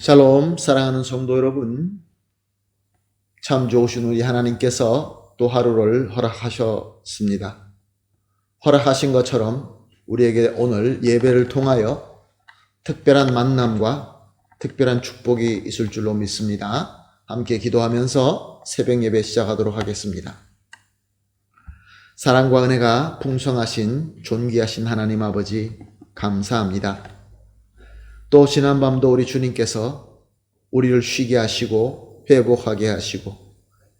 샬롬, 사랑하는 성도 여러분, 참 좋으신 우리 하나님께서 또 하루를 허락하셨습니다. 허락하신 것처럼 우리에게 오늘 예배를 통하여 특별한 만남과 특별한 축복이 있을 줄로 믿습니다. 함께 기도하면서 새벽 예배 시작하도록 하겠습니다. 사랑과 은혜가 풍성하신 존귀하신 하나님 아버지 감사합니다. 또 지난밤도 우리 주님께서 우리를 쉬게 하시고 회복하게 하시고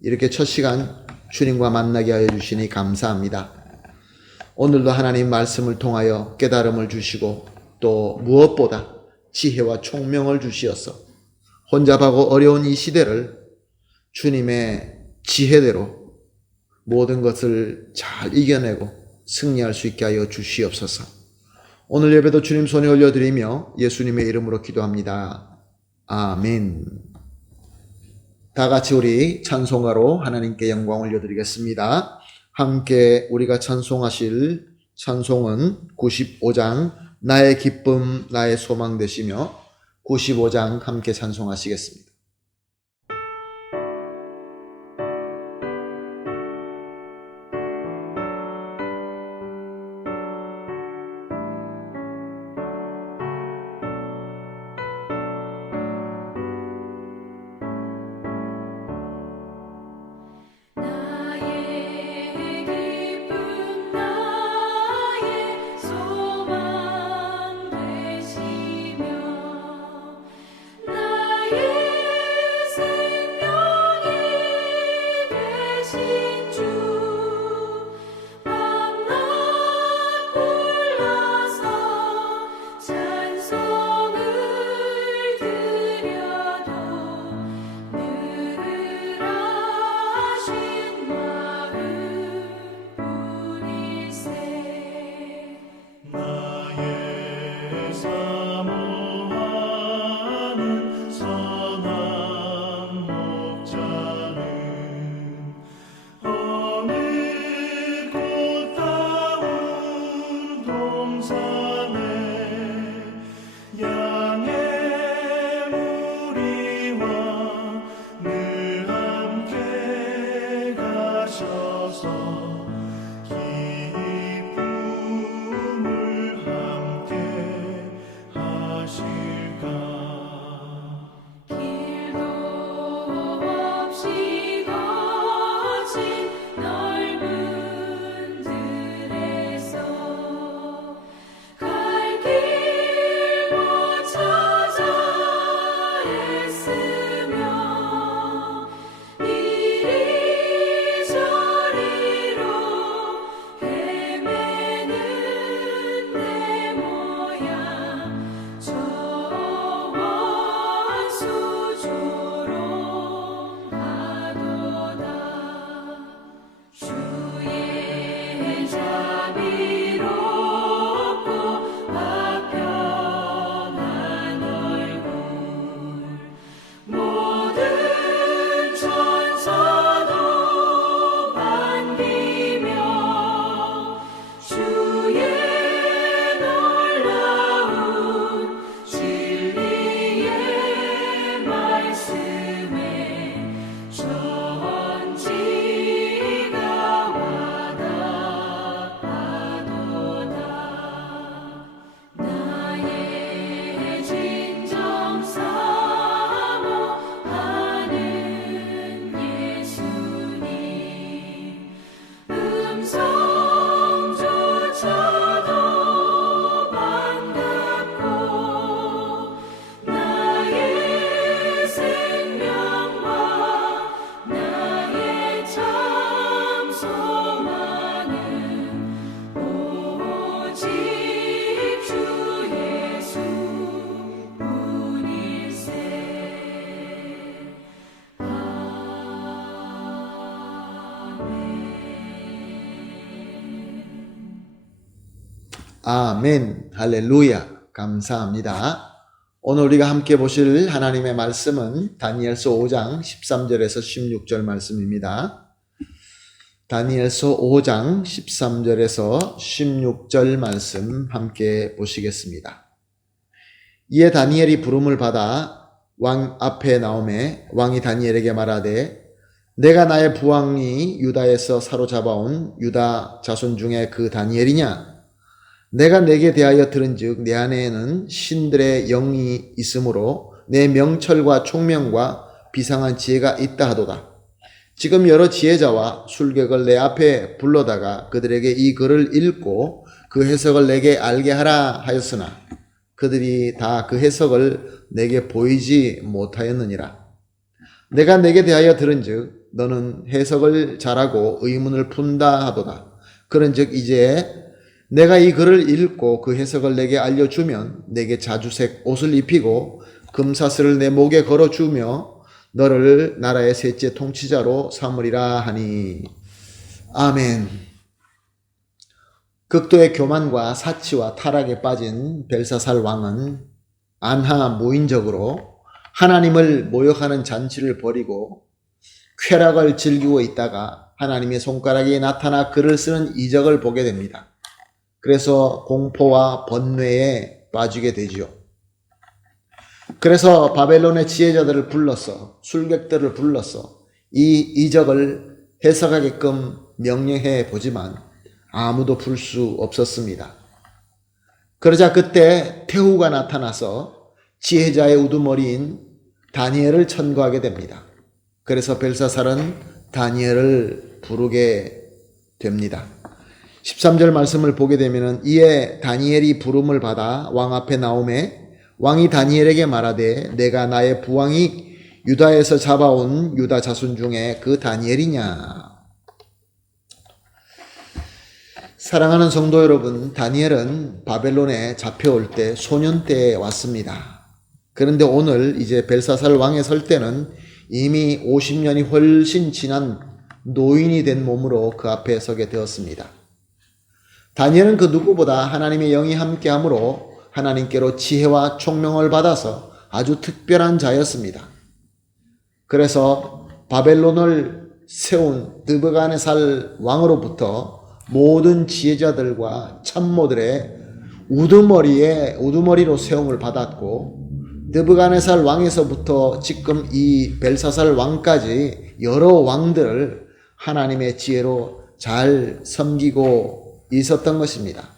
이렇게 첫 시간 주님과 만나게 하여 주시니 감사합니다. 오늘도 하나님 말씀을 통하여 깨달음을 주시고 또 무엇보다 지혜와 총명을 주시어서 혼잡하고 어려운 이 시대를 주님의 지혜대로 모든 것을 잘 이겨내고 승리할 수 있게 하여 주시옵소서. 오늘 예배도 주님 손에 올려드리며 예수님의 이름으로 기도합니다. 아멘. 다 같이 우리 찬송가로 하나님께 영광 올려드리겠습니다. 함께 우리가 찬송하실 찬송은 95장 나의 기쁨 나의 소망 되시며 95장 함께 찬송하시겠습니다. 아멘, 할렐루야, 감사합니다. 오늘 우리가 함께 보실 하나님의 말씀은 다니엘서 5장 13절에서 16절 말씀입니다. 다니엘서 5장 13절에서 16절 말씀 함께 보시겠습니다. 이에 다니엘이 부름을 받아 왕 앞에 나오매 왕이 다니엘에게 말하되 내가 나의 부왕이 유다에서 사로잡아온 유다 자손 중에 그 다니엘이냐? 내가 내게 대하여 들은즉 내 안에는 신들의 영이 있으므로 내 명철과 총명과 비상한 지혜가 있다 하도다. 지금 여러 지혜자와 술객을 내 앞에 불러다가 그들에게 이 글을 읽고 그 해석을 내게 알게 하라 하였으나 그들이 다 그 해석을 내게 보이지 못하였느니라. 내가 내게 대하여 들은즉 너는 해석을 잘하고 의문을 푼다 하도다. 그런즉 이제 내가 이 글을 읽고 그 해석을 내게 알려주면 내게 자주색 옷을 입히고 금사슬을 내 목에 걸어주며 너를 나라의 셋째 통치자로 삼으리라 하니. 아멘. 극도의 교만과 사치와 타락에 빠진 벨사살 왕은 안하무인적으로 하나님을 모욕하는 잔치를 벌이고 쾌락을 즐기고 있다가 하나님의 손가락이 나타나 글을 쓰는 이적을 보게 됩니다. 그래서 공포와 번뇌에 빠지게 되지요. 그래서 바벨론의 지혜자들을 불러서 술객들을 불러서 이 이적을 해석하게끔 명령해 보지만 아무도 풀 수 없었습니다. 그러자 그때 태후가 나타나서 지혜자의 우두머리인 다니엘을 천거하게 됩니다. 그래서 벨사살은 다니엘을 부르게 됩니다. 13절 말씀을 보게 되면 이에 다니엘이 부름을 받아 왕 앞에 나오매 왕이 다니엘에게 말하되 내가 나의 부왕이 유다에서 잡아온 유다 자손 중에 그 다니엘이냐. 사랑하는 성도 여러분, 다니엘은 바벨론에 잡혀올 때 소년 때에 왔습니다. 그런데 오늘 이제 벨사살 왕에 설 때는 이미 50년이 훨씬 지난 노인이 된 몸으로 그 앞에 서게 되었습니다. 다니엘은 그 누구보다 하나님의 영이 함께함으로 하나님께로 지혜와 총명을 받아서 아주 특별한 자였습니다. 그래서 바벨론을 세운 느부갓네살 왕으로부터 모든 지혜자들과 참모들의 우두머리로 세움을 받았고 느부갓네살 왕에서부터 지금 이 벨사살 왕까지 여러 왕들을 하나님의 지혜로 잘 섬기고 있었던 것입니다.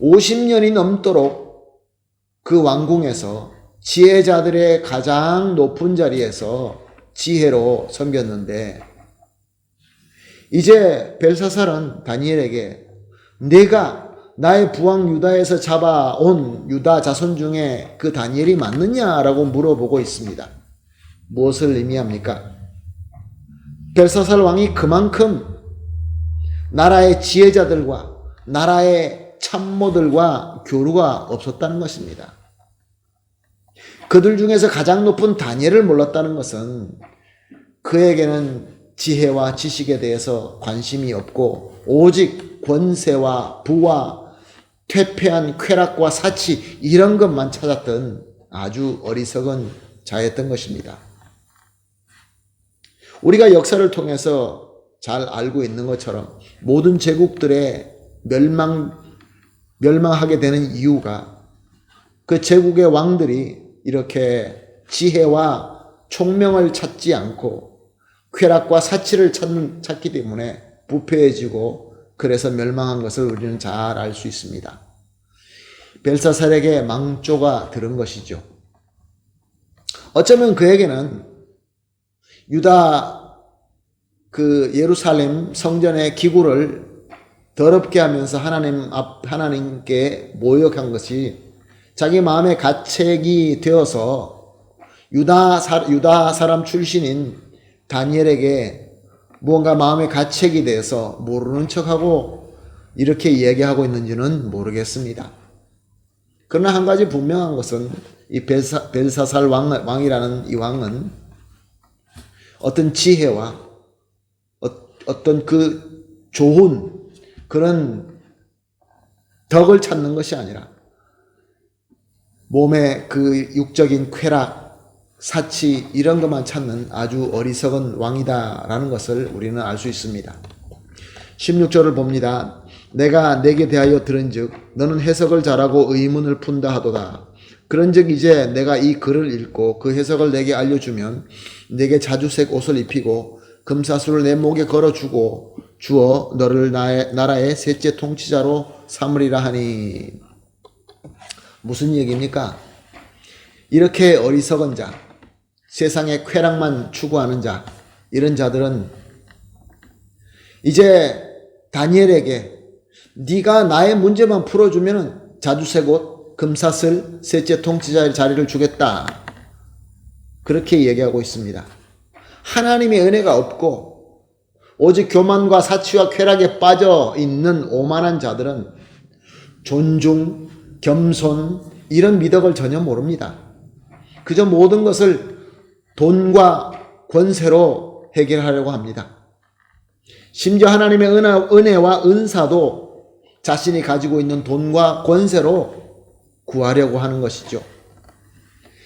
50년이 넘도록 그 왕궁에서 지혜자들의 가장 높은 자리에서 지혜로 섬겼는데 이제 벨사살은 다니엘에게 내가 나의 부왕 유다에서 잡아온 유다 자손 중에 그 다니엘이 맞느냐라고 물어보고 있습니다. 무엇을 의미합니까? 벨사살 왕이 그만큼 나라의 지혜자들과 나라의 참모들과 교류가 없었다는 것입니다. 그들 중에서 가장 높은 다니엘을 몰랐다는 것은 그에게는 지혜와 지식에 대해서 관심이 없고 오직 권세와 부와 퇴폐한 쾌락과 사치 이런 것만 찾았던 아주 어리석은 자였던 것입니다. 우리가 역사를 통해서 잘 알고 있는 것처럼 모든 제국들의 멸망하게 되는 이유가 그 제국의 왕들이 이렇게 지혜와 총명을 찾지 않고 쾌락과 사치를 찾기 때문에 부패해지고 그래서 멸망한 것을 우리는 잘 알 수 있습니다. 벨사살에게 망조가 들은 것이죠. 어쩌면 그에게는 유다 예루살렘 성전의 기구를 더럽게 하면서 하나님께 모욕한 것이 자기 마음의 가책이 되어서 유다 사람 출신인 다니엘에게 무언가 마음의 가책이 돼서 모르는 척하고 이렇게 이야기하고 있는지는 모르겠습니다. 그러나 한 가지 분명한 것은 이 벨사살 왕이라는 이 왕은 어떤 지혜와 어떤 그 좋은 그런 덕을 찾는 것이 아니라 몸의 그 육적인 쾌락, 사치 이런 것만 찾는 아주 어리석은 왕이다라는 것을 우리는 알 수 있습니다. 16절을 봅니다. 내가 내게 대하여 들은즉 너는 해석을 잘하고 의문을 푼다 하도다. 그런즉 이제 내가 이 글을 읽고 그 해석을 내게 알려주면 내게 자주색 옷을 입히고 금사슬을 내 목에 걸어주고 주어 너를 나라의 셋째 통치자로 삼으리라 하니. 무슨 얘기입니까? 이렇게 어리석은 자, 세상의 쾌락만 추구하는 자, 이런 자들은 이제 다니엘에게 네가 나의 문제만 풀어주면 자주색 옷, 금사슬, 셋째 통치자의 자리를 주겠다. 그렇게 얘기하고 있습니다. 하나님의 은혜가 없고 오직 교만과 사치와 쾌락에 빠져 있는 오만한 자들은 존중, 겸손 이런 미덕을 전혀 모릅니다. 그저 모든 것을 돈과 권세로 해결하려고 합니다. 심지어 하나님의 은혜와 은사도 자신이 가지고 있는 돈과 권세로 구하려고 하는 것이죠.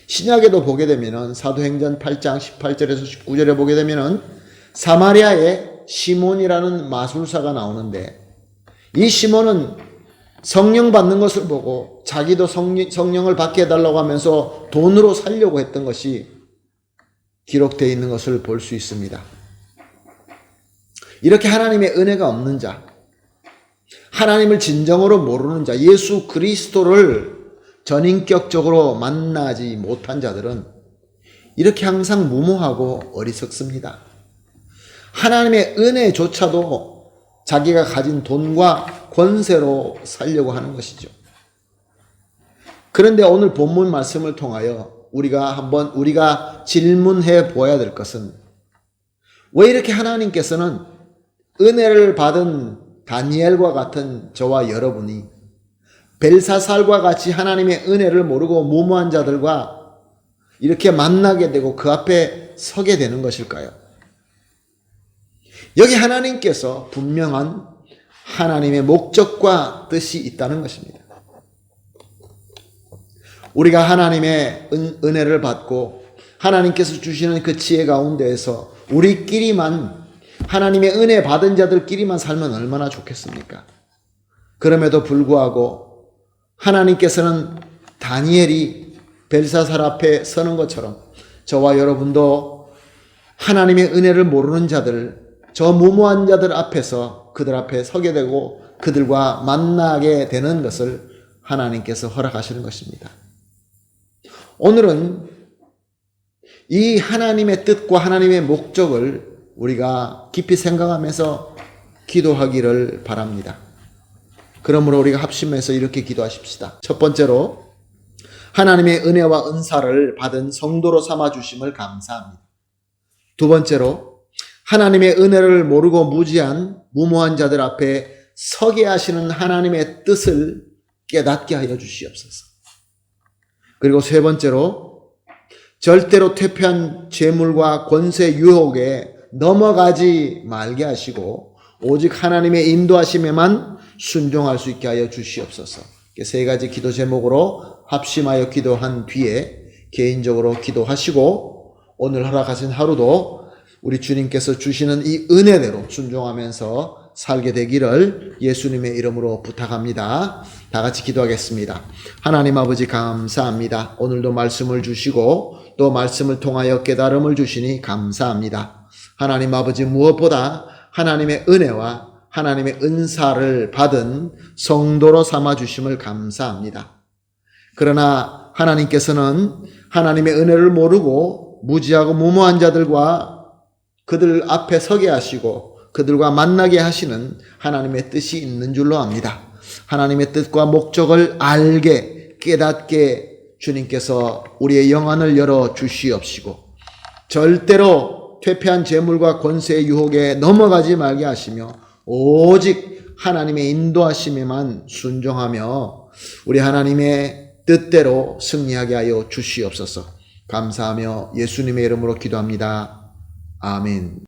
신약에도 보게 되면 사도행전 8장 18절에서 19절에 보게 되면 사마리아에 시몬이라는 마술사가 나오는데, 이 시몬은 성령 받는 것을 보고 자기도 성령을 받게 해달라고 하면서 돈으로 살려고 했던 것이 기록되어 있는 것을 볼 수 있습니다. 이렇게 하나님의 은혜가 없는 자, 하나님을 진정으로 모르는 자, 예수 그리스도를 전인격적으로 만나지 못한 자들은 이렇게 항상 무모하고 어리석습니다. 하나님의 은혜조차도 자기가 가진 돈과 권세로 살려고 하는 것이죠. 그런데 오늘 본문 말씀을 통하여 우리가 질문해 보아야 될 것은, 왜 이렇게 하나님께서는 은혜를 받은 다니엘과 같은 저와 여러분이 벨사살과 같이 하나님의 은혜를 모르고 무모한 자들과 이렇게 만나게 되고 그 앞에 서게 되는 것일까요? 여기 하나님께서 분명한 하나님의 목적과 뜻이 있다는 것입니다. 우리가 하나님의 은혜를 받고 하나님께서 주시는 그 지혜 가운데에서 우리끼리만, 하나님의 은혜 받은 자들끼리만 살면 얼마나 좋겠습니까? 그럼에도 불구하고 하나님께서는 다니엘이 벨사살 앞에 서는 것처럼 저와 여러분도 하나님의 은혜를 모르는 자들, 저 무모한 자들 앞에서 그들 앞에 서게 되고 그들과 만나게 되는 것을 하나님께서 허락하시는 것입니다. 오늘은 이 하나님의 뜻과 하나님의 목적을 우리가 깊이 생각하면서 기도하기를 바랍니다. 그러므로 우리가 합심해서 이렇게 기도하십시다. 첫 번째로, 하나님의 은혜와 은사를 받은 성도로 삼아주심을 감사합니다. 두 번째로, 하나님의 은혜를 모르고 무지한 무모한 자들 앞에 서게 하시는 하나님의 뜻을 깨닫게 하여 주시옵소서. 그리고 세 번째로, 절대로 퇴폐한 재물과 권세 유혹에 넘어가지 말게 하시고 오직 하나님의 인도하심에만 순종할 수 있게 하여 주시옵소서. 세 가지 기도 제목으로 합심하여 기도한 뒤에 개인적으로 기도하시고 오늘 허락하신 하루도 우리 주님께서 주시는 이 은혜대로 순종하면서 살게 되기를 예수님의 이름으로 부탁합니다. 다 같이 기도하겠습니다. 하나님 아버지 감사합니다. 오늘도 말씀을 주시고 또 말씀을 통하여 깨달음을 주시니 감사합니다. 하나님 아버지, 무엇보다 하나님의 은혜와 하나님의 은사를 받은 성도로 삼아주심을 감사합니다. 그러나 하나님께서는 하나님의 은혜를 모르고 무지하고 무모한 자들과 그들 앞에 서게 하시고 그들과 만나게 하시는 하나님의 뜻이 있는 줄로 압니다. 하나님의 뜻과 목적을 알게 깨닫게 주님께서 우리의 영안을 열어 주시옵시고 절대로 퇴폐한 재물과 권세의 유혹에 넘어가지 말게 하시며 오직 하나님의 인도하심에만 순종하며 우리 하나님의 뜻대로 승리하게 하여 주시옵소서. 감사하며 예수님의 이름으로 기도합니다. 아멘.